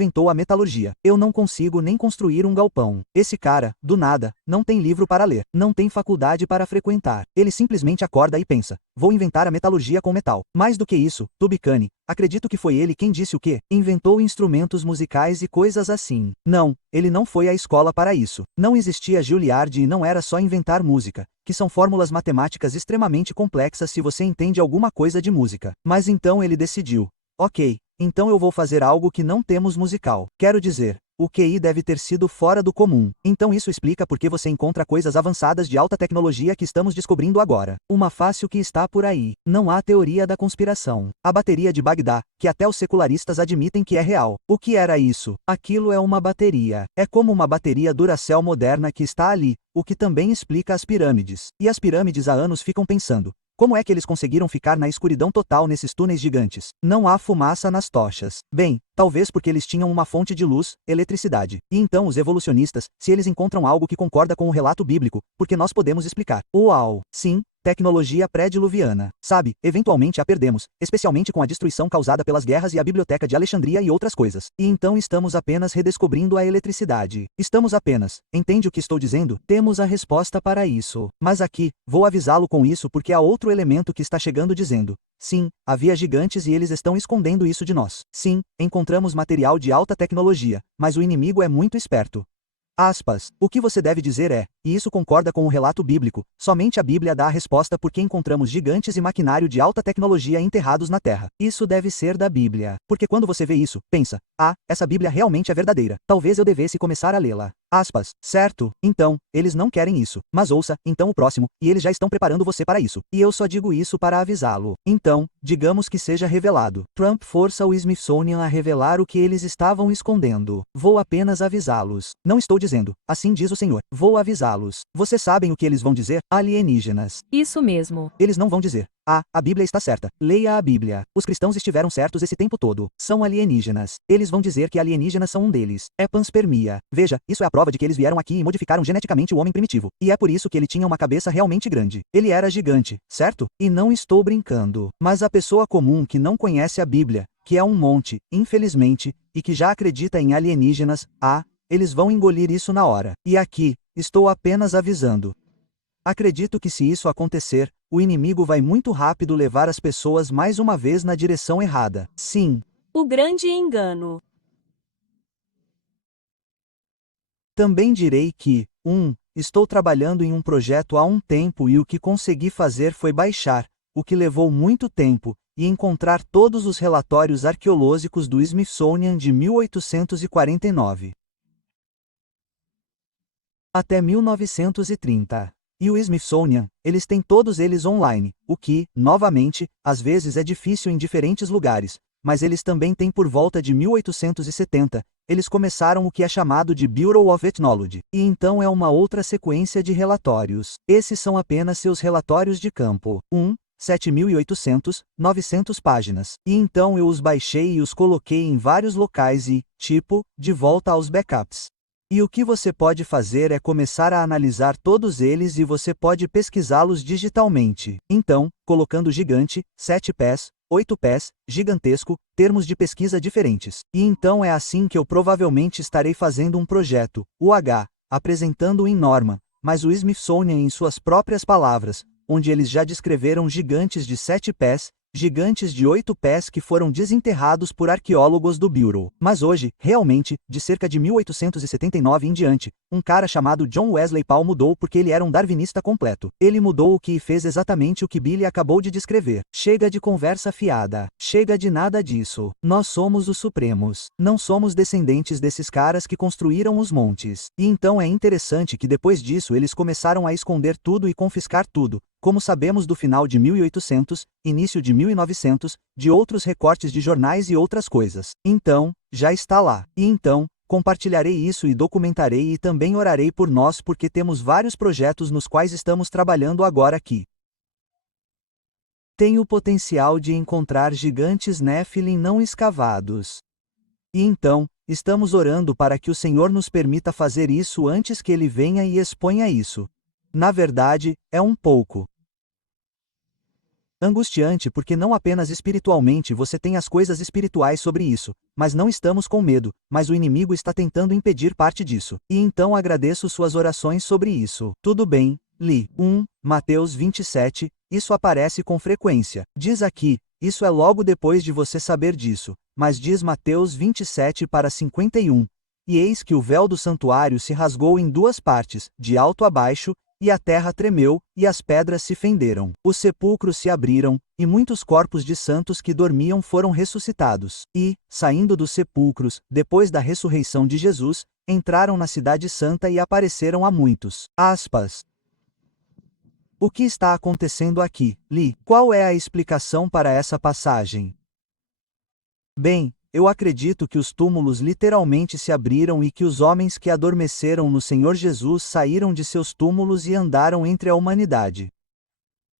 inventou a metalurgia. Eu não consigo nem construir um galpão. Esse cara, do nada, não tem livro para ler, não tem faculdade para frequentar. Ele simplesmente acorda e pensa: vou inventar a metalurgia com metal. Mais do que isso, Tubicane, acredito que foi ele quem disse o quê? Inventou instrumentos musicais e coisas assim. Não, ele não foi à escola para isso. Não existia Juilliard e não era só inventar música, que são fórmulas matemáticas extremamente complexas se você entende alguma coisa de música. Mas então ele decidiu: ok, então eu vou fazer algo que não temos musical. Quero dizer, o QI deve ter sido fora do comum. Então isso explica por que você encontra coisas avançadas de alta tecnologia que estamos descobrindo agora. Uma fácil que está por aí. Não há teoria da conspiração. A bateria de Bagdá, que até os secularistas admitem que é real. O que era isso? Aquilo é uma bateria. É como uma bateria Duracell moderna que está ali, o que também explica as pirâmides. E as pirâmides há anos ficam pensando: como é que eles conseguiram ficar na escuridão total nesses túneis gigantes? Não há fumaça nas tochas. Bem, talvez porque eles tinham uma fonte de luz, eletricidade. E então os evolucionistas, se eles encontram algo que concorda com o relato bíblico, porque nós podemos explicar. Uau! Sim, tecnologia pré-diluviana. Sabe, eventualmente a perdemos, especialmente com a destruição causada pelas guerras e a biblioteca de Alexandria e outras coisas. E então estamos apenas redescobrindo a eletricidade. Estamos apenas, entende o que estou dizendo? Temos a resposta para isso. Mas aqui, vou avisá-lo com isso porque há outro elemento que está chegando dizendo: sim, havia gigantes e eles estão escondendo isso de nós. Sim, encontramos material de alta tecnologia, mas o inimigo é muito esperto. Aspas. O que você deve dizer é, e isso concorda com o relato bíblico, somente a Bíblia dá a resposta porque encontramos gigantes e maquinário de alta tecnologia enterrados na terra. Isso deve ser da Bíblia. Porque quando você vê isso, pensa: ah, essa Bíblia realmente é verdadeira. Talvez eu devesse começar a lê-la. Aspas. Certo, então, eles não querem isso. Mas ouça, então o próximo, e eles já estão preparando você para isso. E eu só digo isso para avisá-lo. Então, digamos que seja revelado. Trump força o Smithsonian a revelar o que eles estavam escondendo. Vou apenas avisá-los. Não estou dizendo, assim diz o Senhor. Vou avisá-los. Vocês sabem o que eles vão dizer? Alienígenas. Isso mesmo. Eles não vão dizer: ah, a Bíblia está certa. Leia a Bíblia. Os cristãos estiveram certos esse tempo todo. São alienígenas. Eles vão dizer que alienígenas são um deles. É panspermia. Veja, isso é a prova de que eles vieram aqui e modificaram geneticamente o homem primitivo. E é por isso que ele tinha uma cabeça realmente grande. Ele era gigante, certo? E não estou brincando. Mas a pessoa comum que não conhece a Bíblia, que é um monte, infelizmente, e que já acredita em alienígenas, eles vão engolir isso na hora. E aqui, estou apenas avisando. Acredito que se isso acontecer, o inimigo vai muito rápido levar as pessoas mais uma vez na direção errada. Sim. O grande engano. Também direi que, estou trabalhando em um projeto há um tempo e o que consegui fazer foi baixar, o que levou muito tempo, e encontrar todos os relatórios arqueológicos do Smithsonian de 1849 até 1930. E o Smithsonian, eles têm todos eles online, o que, novamente, às vezes é difícil em diferentes lugares, mas eles também têm por volta de 1870, eles começaram o que é chamado de Bureau of Ethnology, e então é uma outra sequência de relatórios. Esses são apenas seus relatórios de campo. 7.800, 900 páginas. E então eu os baixei e os coloquei em vários locais e, de volta aos backups. E o que você pode fazer é começar a analisar todos eles e você pode pesquisá-los digitalmente. Então, colocando gigante, 7 pés, 8 pés, gigantesco, termos de pesquisa diferentes. E então é assim que eu provavelmente estarei fazendo um projeto, apresentando-o em Norman, mas o Smithsonian em suas próprias palavras, onde eles já descreveram gigantes de 7 pés, gigantes de 8 pés que foram desenterrados por arqueólogos do Bureau. Mas hoje, realmente, de cerca de 1879 em diante, um cara chamado John Wesley Powell mudou porque ele era um darwinista completo. Ele mudou o que e fez exatamente o que Billy acabou de descrever. Chega de conversa fiada. Chega de nada disso. Nós somos os supremos. Não somos descendentes desses caras que construíram os montes. E então é interessante que depois disso eles começaram a esconder tudo e confiscar tudo, como sabemos do final de 1800, início de 1900, de outros recortes de jornais e outras coisas. Então, já está lá. E então, compartilharei isso e documentarei e também orarei por nós porque temos vários projetos nos quais estamos trabalhando agora aqui. Tem o potencial de encontrar gigantes Nephilim não escavados. E então, estamos orando para que o Senhor nos permita fazer isso antes que Ele venha e exponha isso. Na verdade, é um pouco. Angustiante porque não apenas espiritualmente você tem as coisas espirituais sobre isso, mas não estamos com medo, mas o inimigo está tentando impedir parte disso. E então agradeço suas orações sobre isso. Tudo bem, Li. 1, Mateus 27, isso aparece com frequência. Diz aqui, isso é logo depois de você saber disso, mas diz Mateus 27 para 51. E eis que o véu do santuário se rasgou em duas partes, de alto a baixo, e a terra tremeu, e as pedras se fenderam. Os sepulcros se abriram, e muitos corpos de santos que dormiam foram ressuscitados. E, saindo dos sepulcros, depois da ressurreição de Jesus, entraram na cidade santa e apareceram a muitos. Aspas. O que está acontecendo aqui, Li? Qual é a explicação para essa passagem? Bem, eu acredito que os túmulos literalmente se abriram e que os homens que adormeceram no Senhor Jesus saíram de seus túmulos e andaram entre a humanidade.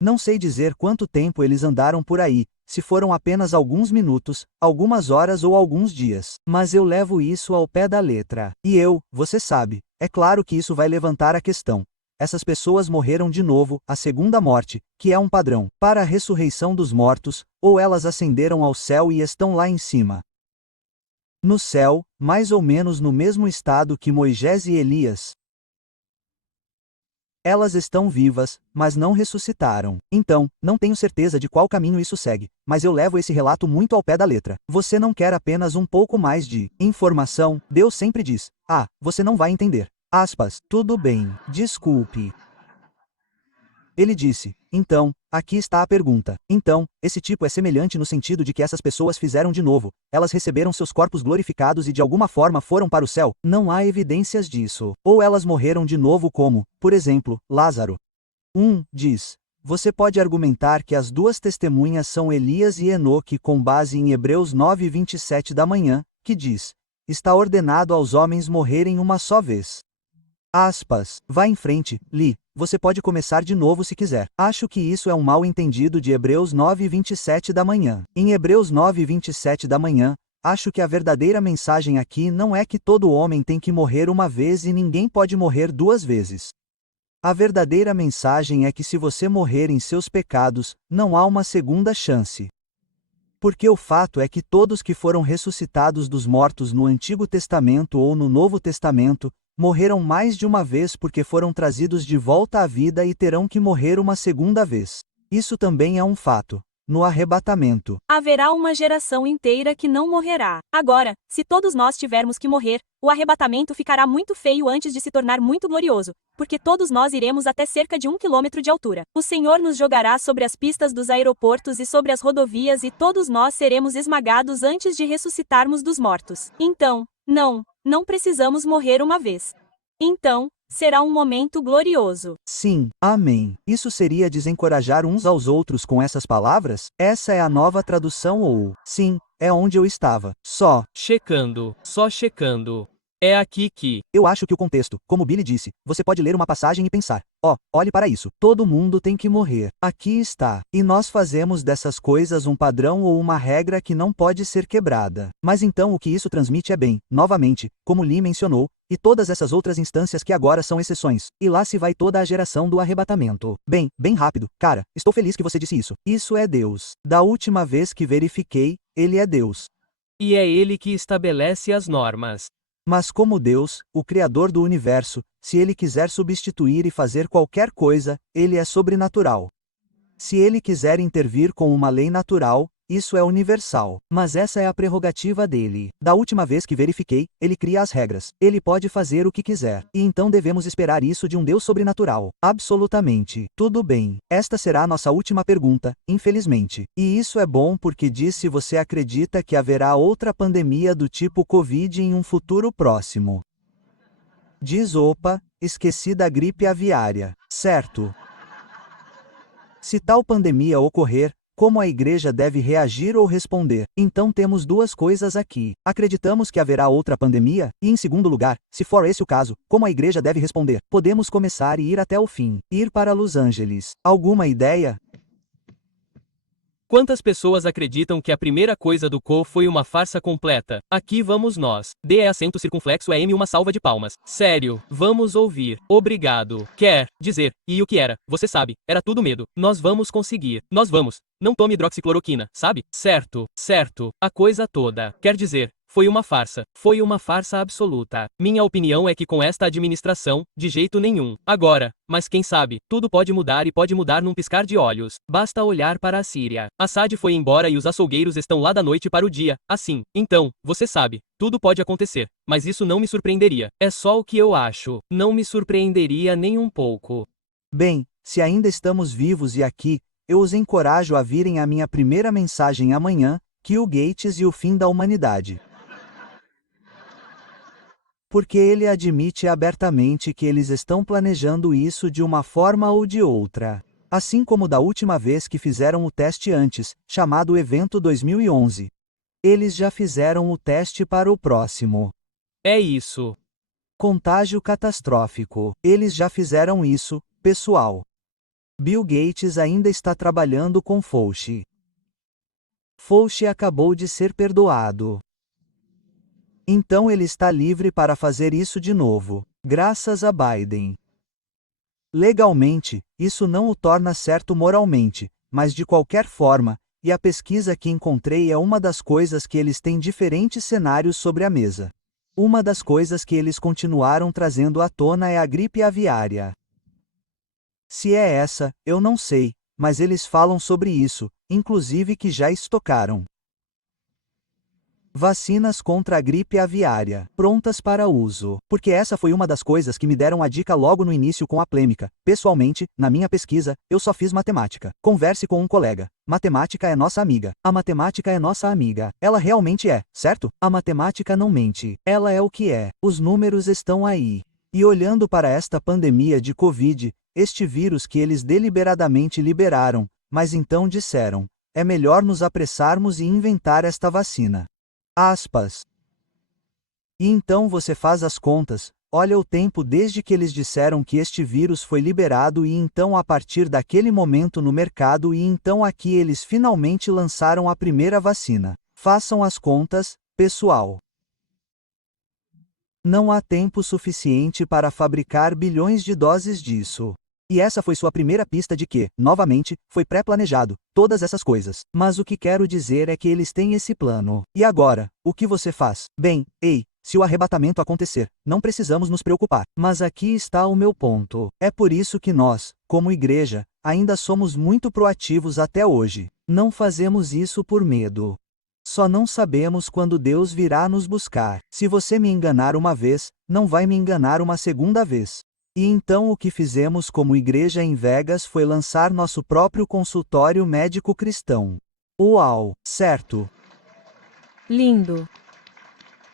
Não sei dizer quanto tempo eles andaram por aí, se foram apenas alguns minutos, algumas horas ou alguns dias. Mas eu levo isso ao pé da letra. E você sabe, é claro que isso vai levantar a questão. Essas pessoas morreram de novo, a segunda morte, que é um padrão, para a ressurreição dos mortos, ou elas ascenderam ao céu e estão lá em cima. No céu, mais ou menos no mesmo estado que Moisés e Elias. Elas estão vivas, mas não ressuscitaram. Então, não tenho certeza de qual caminho isso segue, mas eu levo esse relato muito ao pé da letra. Você não quer apenas um pouco mais de informação? Deus sempre diz: você não vai entender. Aspas, tudo bem, desculpe. Ele disse, então, aqui está a pergunta. Então, esse tipo é semelhante no sentido de que essas pessoas fizeram de novo, elas receberam seus corpos glorificados e de alguma forma foram para o céu? Não há evidências disso. Ou elas morreram de novo como, por exemplo, Lázaro. Diz. Você pode argumentar que as duas testemunhas são Elias e Enoque com base em Hebreus 9:27 da manhã, que diz, está ordenado aos homens morrerem uma só vez. Aspas, vá em frente, Li, você pode começar de novo se quiser. Acho que isso é um mal entendido de Hebreus 9:27 da manhã. Em Hebreus 9:27 da manhã, acho que a verdadeira mensagem aqui não é que todo homem tem que morrer uma vez e ninguém pode morrer duas vezes. A verdadeira mensagem é que se você morrer em seus pecados, não há uma segunda chance. Porque o fato é que todos que foram ressuscitados dos mortos no Antigo Testamento ou no Novo Testamento, morreram mais de uma vez porque foram trazidos de volta à vida e terão que morrer uma segunda vez. Isso também é um fato. No arrebatamento, haverá uma geração inteira que não morrerá. Agora, se todos nós tivermos que morrer, o arrebatamento ficará muito feio antes de se tornar muito glorioso, porque todos nós iremos até cerca de 1 quilômetro de altura. O Senhor nos jogará sobre as pistas dos aeroportos e sobre as rodovias e todos nós seremos esmagados antes de ressuscitarmos dos mortos. Então, não precisamos morrer uma vez. Então, será um momento glorioso. Sim, amém. Isso seria desencorajar uns aos outros com essas palavras? Essa é a nova tradução ou, sim, é onde eu estava. Só checando. É aqui que... Eu acho que o contexto, como Billy disse, você pode ler uma passagem e pensar, olhe para isso, todo mundo tem que morrer. Aqui está. E nós fazemos dessas coisas um padrão ou uma regra que não pode ser quebrada. Mas então o que isso transmite é bem, novamente, como Lee mencionou, e todas essas outras instâncias que agora são exceções. E lá se vai toda a geração do arrebatamento. Bem rápido, cara, estou feliz que você disse isso. Isso é Deus. Da última vez que verifiquei, ele é Deus. E é ele que estabelece as normas. Mas como Deus, o Criador do universo, se ele quiser substituir e fazer qualquer coisa, ele é sobrenatural. Se ele quiser intervir com uma lei natural, isso é universal. Mas essa é a prerrogativa dele. Da última vez que verifiquei, ele cria as regras. Ele pode fazer o que quiser. E então devemos esperar isso de um Deus sobrenatural. Absolutamente. Tudo bem. Esta será a nossa última pergunta, infelizmente. E isso é bom porque diz se você acredita que haverá outra pandemia do tipo Covid em um futuro próximo. Diz opa, esqueci da gripe aviária. Certo. Se tal pandemia ocorrer, como a igreja deve reagir ou responder? Então temos duas coisas aqui. Acreditamos que haverá outra pandemia? E em segundo lugar, se for esse o caso, como a igreja deve responder? Podemos começar e ir até o fim. Ir para Los Angeles. Alguma ideia? Quantas pessoas acreditam que a primeira coisa do Co foi uma farsa completa? Aqui vamos nós. D é acento circunflexo é M uma salva de palmas. Sério, vamos ouvir. Obrigado. Quer dizer, e o que era? Você sabe, era tudo medo. Nós vamos conseguir. Nós vamos. Não tome hidroxicloroquina, sabe? Certo, certo. A coisa toda. Quer dizer, foi uma farsa. Foi uma farsa absoluta. Minha opinião é que com esta administração, de jeito nenhum. Agora, mas quem sabe, tudo pode mudar e pode mudar num piscar de olhos. Basta olhar para a Síria. Assad foi embora e os açougueiros estão lá da noite para o dia. Assim. Então, você sabe, tudo pode acontecer. Mas isso não me surpreenderia. É só o que eu acho. Não me surpreenderia nem um pouco. Bem, se ainda estamos vivos e aqui, eu os encorajo a virem a minha primeira mensagem amanhã, Bill Gates e o fim da humanidade. Porque ele admite abertamente que eles estão planejando isso de uma forma ou de outra. Assim como da última vez que fizeram o teste antes, chamado Evento 2011. Eles já fizeram o teste para o próximo. É isso. Contágio catastrófico. Eles já fizeram isso, pessoal. Bill Gates ainda está trabalhando com Fauci. Fauci acabou de ser perdoado. Então ele está livre para fazer isso de novo, graças a Biden. Legalmente, isso não o torna certo moralmente, mas de qualquer forma, e a pesquisa que encontrei é uma das coisas que eles têm diferentes cenários sobre a mesa. Uma das coisas que eles continuaram trazendo à tona é a gripe aviária. Se é essa, eu não sei, mas eles falam sobre isso, inclusive que já estocaram vacinas contra a gripe aviária, prontas para uso. Porque essa foi uma das coisas que me deram a dica logo no início com a polêmica. Pessoalmente, na minha pesquisa, eu só fiz matemática. Converse com um colega. Matemática é nossa amiga. A matemática é nossa amiga. Ela realmente é, certo? A matemática não mente. Ela é o que é. Os números estão aí. E olhando para esta pandemia de Covid, este vírus que eles deliberadamente liberaram, mas então disseram, é melhor nos apressarmos e inventar esta vacina. Aspas. E então você faz as contas, olha o tempo desde que eles disseram que este vírus foi liberado e então a partir daquele momento no mercado e então aqui eles finalmente lançaram a primeira vacina. Façam as contas, pessoal. Não há tempo suficiente para fabricar bilhões de doses disso. E essa foi sua primeira pista de que, novamente, foi pré-planejado, todas essas coisas. Mas o que quero dizer é que eles têm esse plano. E agora, o que você faz? Bem, se o arrebatamento acontecer, não precisamos nos preocupar. Mas aqui está o meu ponto. É por isso que nós, como igreja, ainda somos muito proativos até hoje. Não fazemos isso por medo. Só não sabemos quando Deus virá nos buscar. Se você me enganar uma vez, não vai me enganar uma segunda vez. E então o que fizemos como igreja em Vegas foi lançar nosso próprio consultório médico cristão. Uau, certo? Lindo.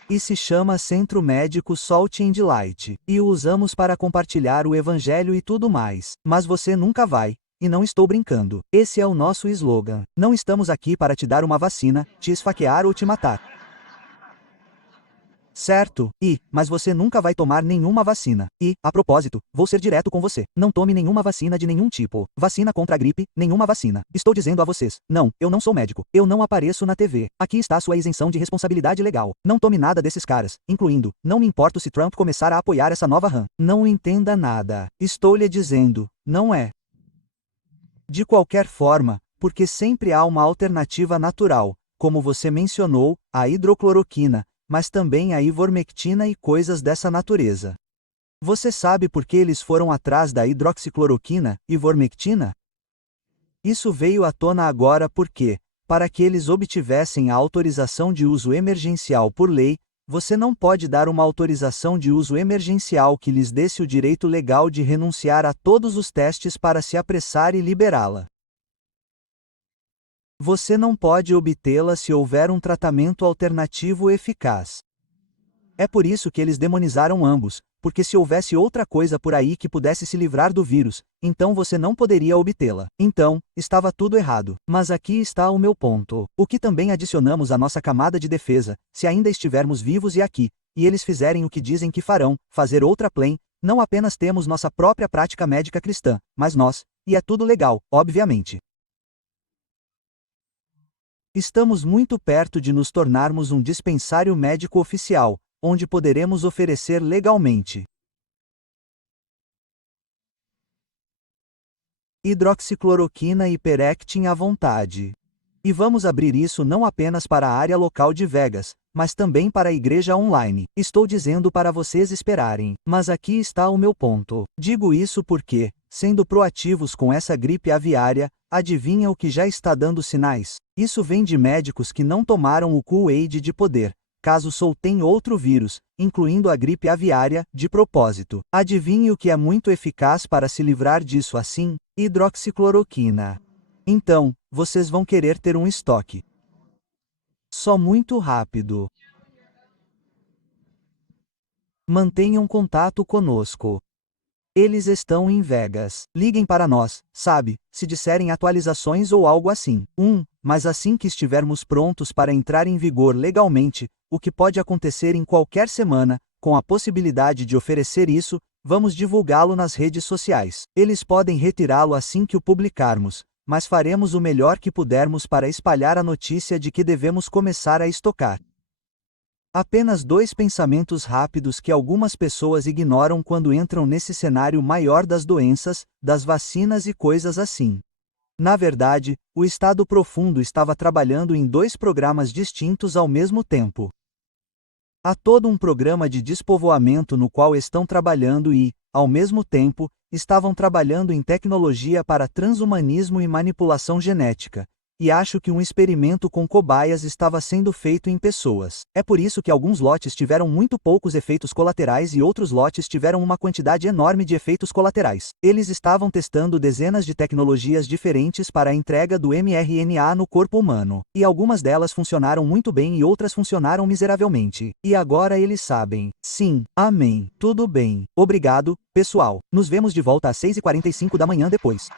E se chama Centro Médico Salt and Light. E o usamos para compartilhar o evangelho e tudo mais. Mas você nunca vai. E não estou brincando. Esse é o nosso slogan. Não estamos aqui para te dar uma vacina, te esfaquear ou te matar. Certo? Mas você nunca vai tomar nenhuma vacina. E, a propósito, vou ser direto com você. Não tome nenhuma vacina de nenhum tipo. Vacina contra a gripe, nenhuma vacina. Estou dizendo a vocês. Não, eu não sou médico. Eu não apareço na TV. Aqui está sua isenção de responsabilidade legal. Não tome nada desses caras, incluindo, não me importo se Trump começar a apoiar essa nova RAM. Não entenda nada. Estou lhe dizendo, não é. De qualquer forma, porque sempre há uma alternativa natural, como você mencionou, a hidrocloroquina, mas também a ivermectina e coisas dessa natureza. Você sabe por que eles foram atrás da hidroxicloroquina, ivermectina? Isso veio à tona agora porque, para que eles obtivessem a autorização de uso emergencial por lei, você não pode dar uma autorização de uso emergencial que lhes desse o direito legal de renunciar a todos os testes para se apressar e liberá-la. Você não pode obtê-la se houver um tratamento alternativo eficaz. É por isso que eles demonizaram ambos, porque se houvesse outra coisa por aí que pudesse se livrar do vírus, então você não poderia obtê-la. Então, estava tudo errado. Mas aqui está o meu ponto. O que também adicionamos à nossa camada de defesa, se ainda estivermos vivos e aqui, e eles fizerem o que dizem que farão, fazer outra plan, não apenas temos nossa própria prática médica cristã, mas nós, e é tudo legal, obviamente. Estamos muito perto de nos tornarmos um dispensário médico oficial, onde poderemos oferecer legalmente hidroxicloroquina e Peractin à vontade. E vamos abrir isso não apenas para a área local de Vegas, mas também para a igreja online. Estou dizendo para vocês esperarem, mas aqui está o meu ponto. Digo isso porque, sendo proativos com essa gripe aviária, adivinha o que já está dando sinais? Isso vem de médicos que não tomaram o Kool-Aid de poder, caso soltem outro vírus, incluindo a gripe aviária, de propósito. Adivinhe o que é muito eficaz para se livrar disso assim? Hidroxicloroquina. Então, vocês vão querer ter um estoque. Só muito rápido. Mantenham contato conosco. Eles estão em Vegas. Liguem para nós, sabe, se disserem atualizações ou algo assim. Mas assim que estivermos prontos para entrar em vigor legalmente, o que pode acontecer em qualquer semana, com a possibilidade de oferecer isso, vamos divulgá-lo nas redes sociais. Eles podem retirá-lo assim que o publicarmos, mas faremos o melhor que pudermos para espalhar a notícia de que devemos começar a estocar. Apenas 2 pensamentos rápidos que algumas pessoas ignoram quando entram nesse cenário maior das doenças, das vacinas e coisas assim. Na verdade, o Estado Profundo estava trabalhando em 2 programas distintos ao mesmo tempo. Há todo um programa de despovoamento no qual estão trabalhando e, ao mesmo tempo, estavam trabalhando em tecnologia para transhumanismo e manipulação genética. E acho que um experimento com cobaias estava sendo feito em pessoas. É por isso que alguns lotes tiveram muito poucos efeitos colaterais e outros lotes tiveram uma quantidade enorme de efeitos colaterais. Eles estavam testando dezenas de tecnologias diferentes para a entrega do mRNA no corpo humano. E algumas delas funcionaram muito bem e outras funcionaram miseravelmente. E agora eles sabem. Sim, amém. Tudo bem. Obrigado, pessoal. Nos vemos de volta às 6h45 da manhã depois.